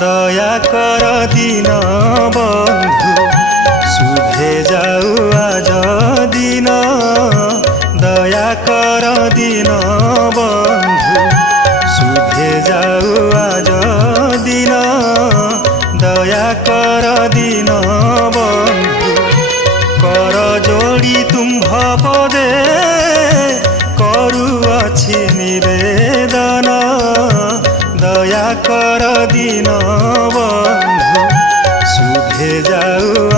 दया कर दिन बंधु शुभे जाऊ आज दिन दया कर दिन बंधु शुभे जाऊ आज दिन दया कर दिन बंधु कर जोड़ी तुम्भ पदे करुअछि निवेदन दया कर दिन बंधु शुभे जाऊ